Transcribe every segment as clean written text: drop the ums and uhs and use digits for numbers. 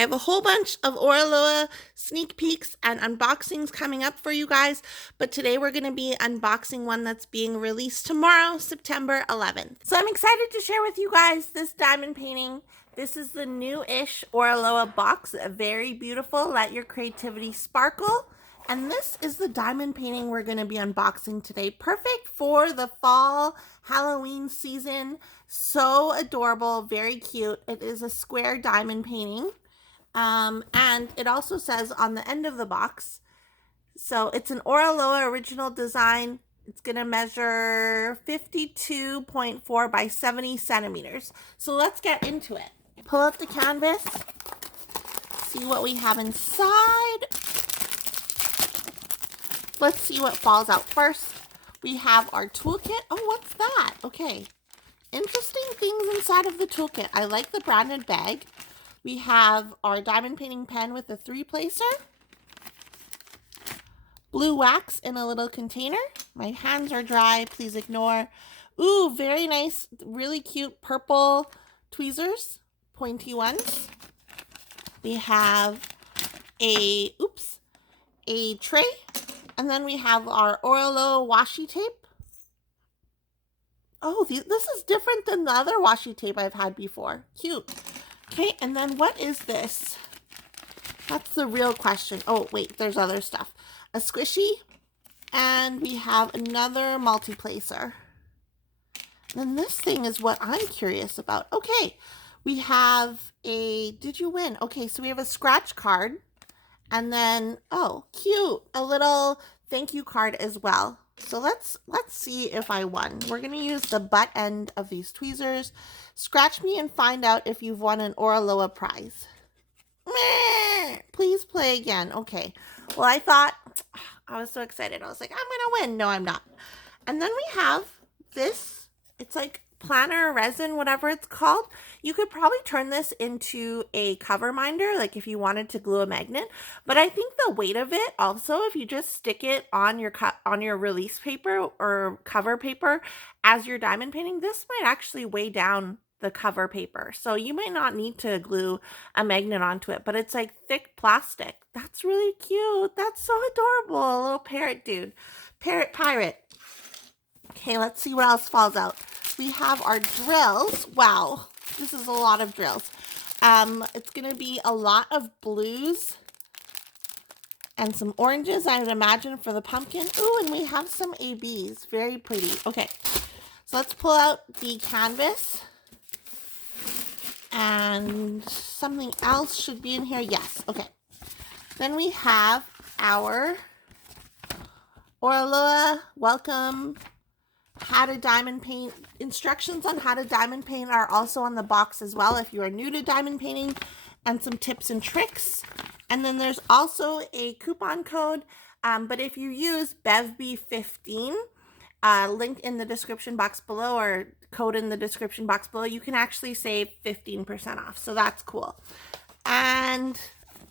I have a whole bunch of Oraloa sneak peeks and unboxings coming up for you guys, but today we're going to be unboxing one that's being released tomorrow, September 11th. So I'm excited to share with you guys this diamond painting. This is the new-ish Oraloa box, very beautiful, let your creativity sparkle. And this is the diamond painting we're going to be unboxing today. Perfect for the fall Halloween season. So adorable, very cute. It is a square diamond painting. And it also says on the end of the box, so it's an Oraloa original design. It's going to measure 52.4 by 70 centimeters. So let's get into it. Pull out the canvas, see what we have inside. Let's see what falls out first. We have our toolkit. Oh, what's that? Okay. Interesting things inside of the toolkit. I like the branded bag. We have our diamond painting pen with a 3-placer. Blue wax in a little container. My hands are dry, please ignore. Ooh, very nice, really cute purple tweezers, pointy ones. We have a tray. And then we have our Oraloa washi tape. Oh, this is different than the other washi tape I've had before. Cute. Okay, and then what is this? That's the real question. Oh, wait, there's other stuff. A squishy, and we have another multi-placer. And this thing is what I'm curious about. Okay, we have a, did you win? Okay, so we have a scratch card, and then, oh, cute, a little thank you card as well. So let's see if I won. We're going to use the butt end of these tweezers. Scratch me and find out if you've won an Oraloa prize. Please play again. Okay. Well, I was so excited. I was like, I'm going to win. No, I'm not. And then we have this. It's like planner resin, whatever it's called. You could probably turn this into a cover minder, like if you wanted to glue a magnet. But I think the weight of it also, if you just stick it on your release paper or cover paper as you're diamond painting, this might actually weigh down the cover paper. So you might not need to glue a magnet onto it, but it's like thick plastic. That's really cute. That's so adorable. A little parrot dude. Parrot pirate. Okay, let's see what else falls out. We have our drills. Wow, this is a lot of drills. It's going to be a lot of blues and some oranges, I would imagine, for the pumpkin. Ooh, and we have some ABs. Very pretty. Okay, so let's pull out the canvas. And something else should be in here. Yes, okay. Then we have our Oraloa welcome how to diamond paint. Instructions on how to diamond paint are also on the box as well if you are new to diamond painting, and some tips and tricks. And then there's also a coupon code, but if you use bevbe15, link in the description box below, or code in the description box below, you can actually save 15% off. So that's cool. And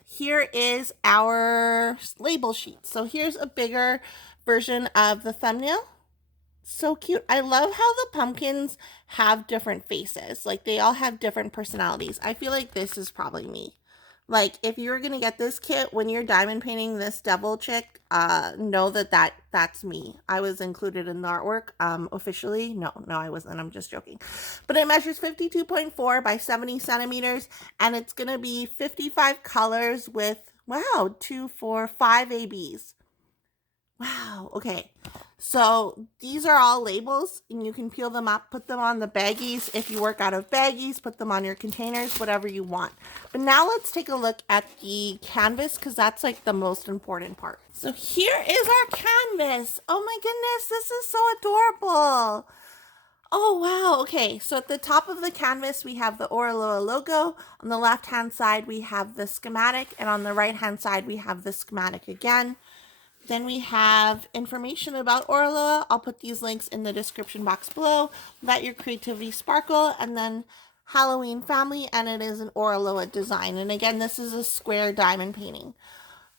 here is our label sheet. So here's a bigger version of the thumbnail. So cute. I love how the pumpkins have different faces. Like, they all have different personalities. I feel like this is probably me. Like, if you're going to get this kit when you're diamond painting this devil chick, know that's me. I was included in the artwork, officially. No, I wasn't. I'm just joking. But it measures 52.4 by 70 centimeters, and it's going to be 55 colors with, wow, 2, 4, 5 ABs. Wow, okay. So these are all labels, and you can peel them up, put them on the baggies. If you work out of baggies, put them on your containers, whatever you want. But now let's take a look at the canvas, because that's like the most important part. So here is our canvas. Oh my goodness, this is so adorable. Oh, wow. Okay, so at the top of the canvas, we have the Oraloa logo. On the left-hand side, we have the schematic, and on the right-hand side, we have the schematic again. Then we have information about Oraloa. I'll put these links in the description box below. Let your creativity sparkle. And then Halloween family, and it is an Oraloa design. And again, this is a square diamond painting.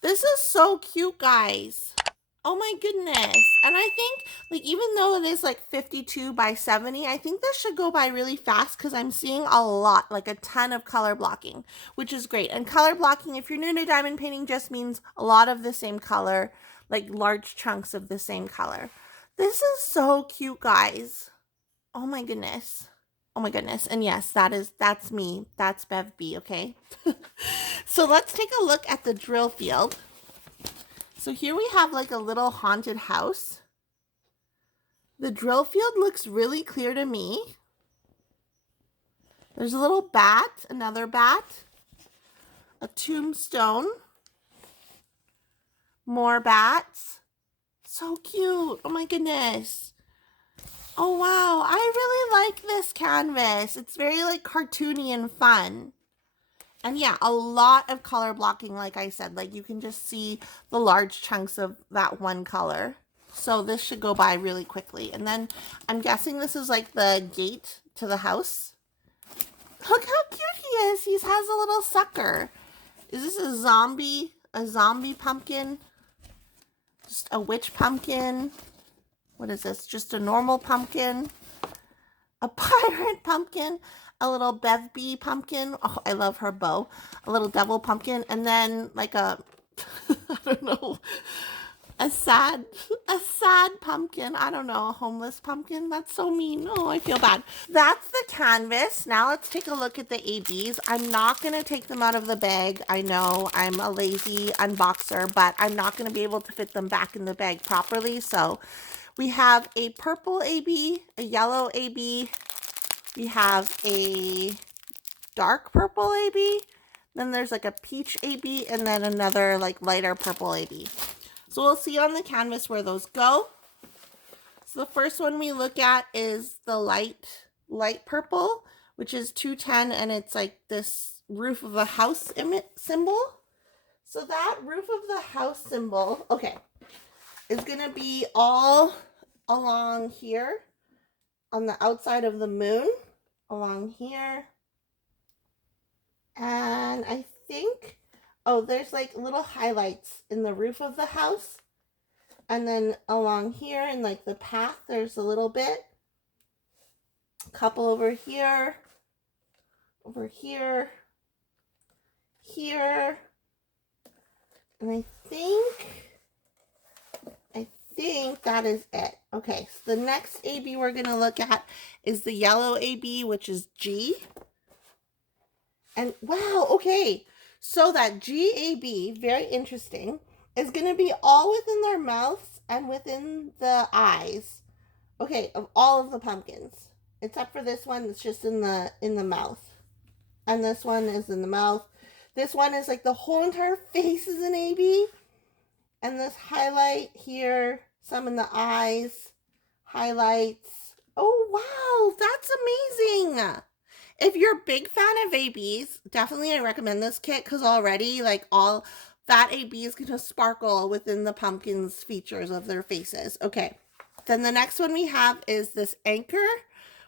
This is so cute, guys. Oh my goodness. And I think, like, even though it is like 52 by 70, I think this should go by really fast because I'm seeing a lot, like a ton of color blocking, which is great. And color blocking, if you're new to diamond painting, just means a lot of the same color, like large chunks of the same color. This is so cute, guys. Oh my goodness. Oh my goodness. And yes, that's me. That's Bev B, okay? So let's take a look at the drill field. So here we have like a little haunted house. The drill field looks really clear to me. There's a little bat, another bat, a tombstone, more bats. So cute. Oh my goodness. Oh wow, I really like this canvas. It's very like cartoony and fun. And yeah, a lot of color blocking, like I said, like you can just see the large chunks of that one color. So this should go by really quickly. And then I'm guessing this is like the gate to the house. Look how cute he is. He has a little sucker. Is this a zombie pumpkin? Just a witch pumpkin? What is this? Just a normal pumpkin? A pirate pumpkin? A little Bev B pumpkin. Oh, I love her bow. A little devil pumpkin. And then like a, I don't know, a sad pumpkin. I don't know, a homeless pumpkin. That's so mean. Oh, I feel bad. That's the canvas. Now let's take a look at the ABs. I'm not going to take them out of the bag. I know I'm a lazy unboxer, but I'm not going to be able to fit them back in the bag properly. So we have a purple AB, a yellow AB, we have a dark purple AB, then there's like a peach AB, and then another like lighter purple AB. So we'll see on the canvas where those go. So the first one we look at is the light purple, which is 210, and it's like this roof of a house symbol. So that roof of the house symbol, okay, is going to be all along here on the outside of the moon, along here. And I think, oh, there's like little highlights in the roof of the house. And then along here in like the path, there's a little bit. A couple over here, here. And I think that is it. Okay, so the next AB we're going to look at is the yellow AB, which is G. And wow, okay, so that GAB, very interesting, is going to be all within their mouths and within the eyes. Okay, of all of the pumpkins, except for this one, it's just in the mouth. And this one is in the mouth. This one is like the whole entire face is an AB. And this highlight here, some in the eyes, highlights. Oh, wow, that's amazing. If you're a big fan of ABs, definitely I recommend this kit because already like all that AB is going to sparkle within the pumpkins' features of their faces. Okay, then the next one we have is this anchor,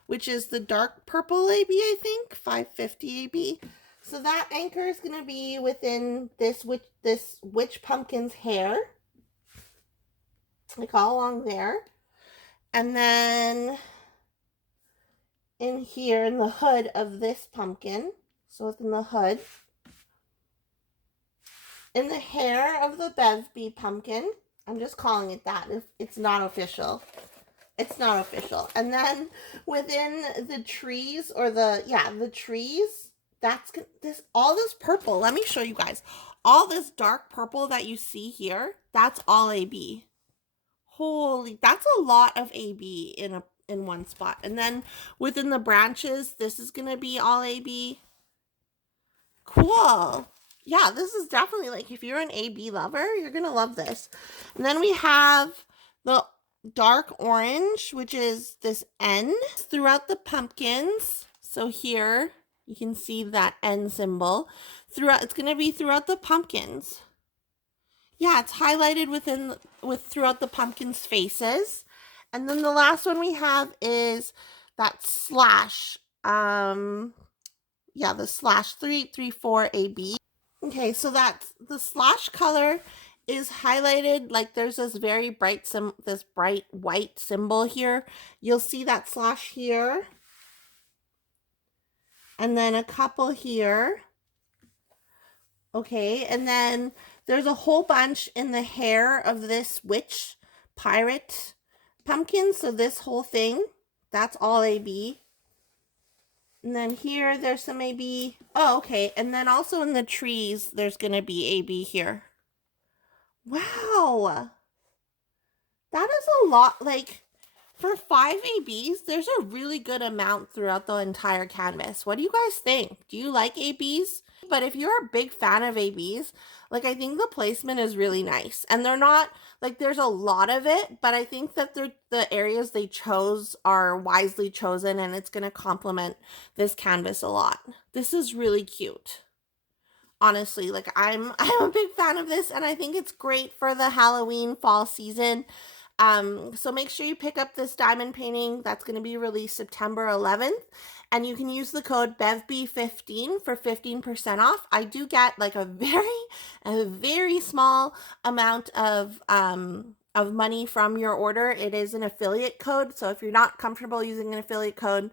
which is the dark purple AB, I think, 550 AB. So that anchor is going to be within this witch pumpkin's hair, like all along there. And then in here in the hood of this pumpkin, so it's in the hood. In the hair of the Bev B pumpkin, I'm just calling it that. It's not official. It's not official. And then within the trees, or the trees, that's all this purple. Let me show you guys. All this dark purple that you see here, that's all AB. Holy, that's a lot of AB in one spot. And then within the branches, this is going to be all AB. Cool. Yeah, this is definitely like, if you're an AB lover, you're going to love this. And then we have the dark orange, which is this N throughout the pumpkins. So here you can see that N symbol throughout. It's going to be throughout the pumpkins. Yeah, it's highlighted throughout the pumpkins' faces. And then the last one we have is that slash. The slash 3834 AB. Okay, so that's the slash color is highlighted, like there's this very bright, this bright white symbol here. You'll see that slash here. And then a couple here. Okay, and then there's a whole bunch in the hair of this witch pirate pumpkin. So this whole thing, that's all AB. And then here, there's some AB. Oh, okay. And then also in the trees, there's going to be AB here. Wow. That is a lot. Like, for 5 ABs, there's a really good amount throughout the entire canvas. What do you guys think? Do you like ABs? But if you're a big fan of ABs, like, I think the placement is really nice. And they're not, like, there's a lot of it, but I think that the areas they chose are wisely chosen, and it's going to complement this canvas a lot. This is really cute. Honestly, like, I'm a big fan of this, and I think it's great for the Halloween fall season. So make sure you pick up this diamond painting that's going to be released September 11th, and you can use the code bevbe15 for 15% off. I do get like a very small amount of money from your order. It is an affiliate code, so if you're not comfortable using an affiliate code,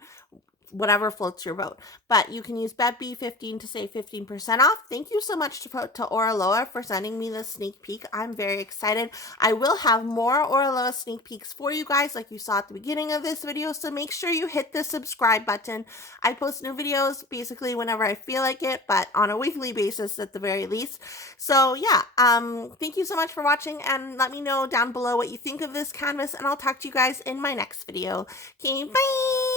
whatever floats your boat. But you can use bevbe15 to save 15% off. Thank you so much to Oraloa for sending me this sneak peek. I'm very excited. I will have more Oraloa sneak peeks for you guys like you saw at the beginning of this video, so make sure you hit the subscribe button. I post new videos basically whenever I feel like it, but on a weekly basis at the very least. So yeah, thank you so much for watching, and let me know down below what you think of this canvas, and I'll talk to you guys in my next video. Okay, bye!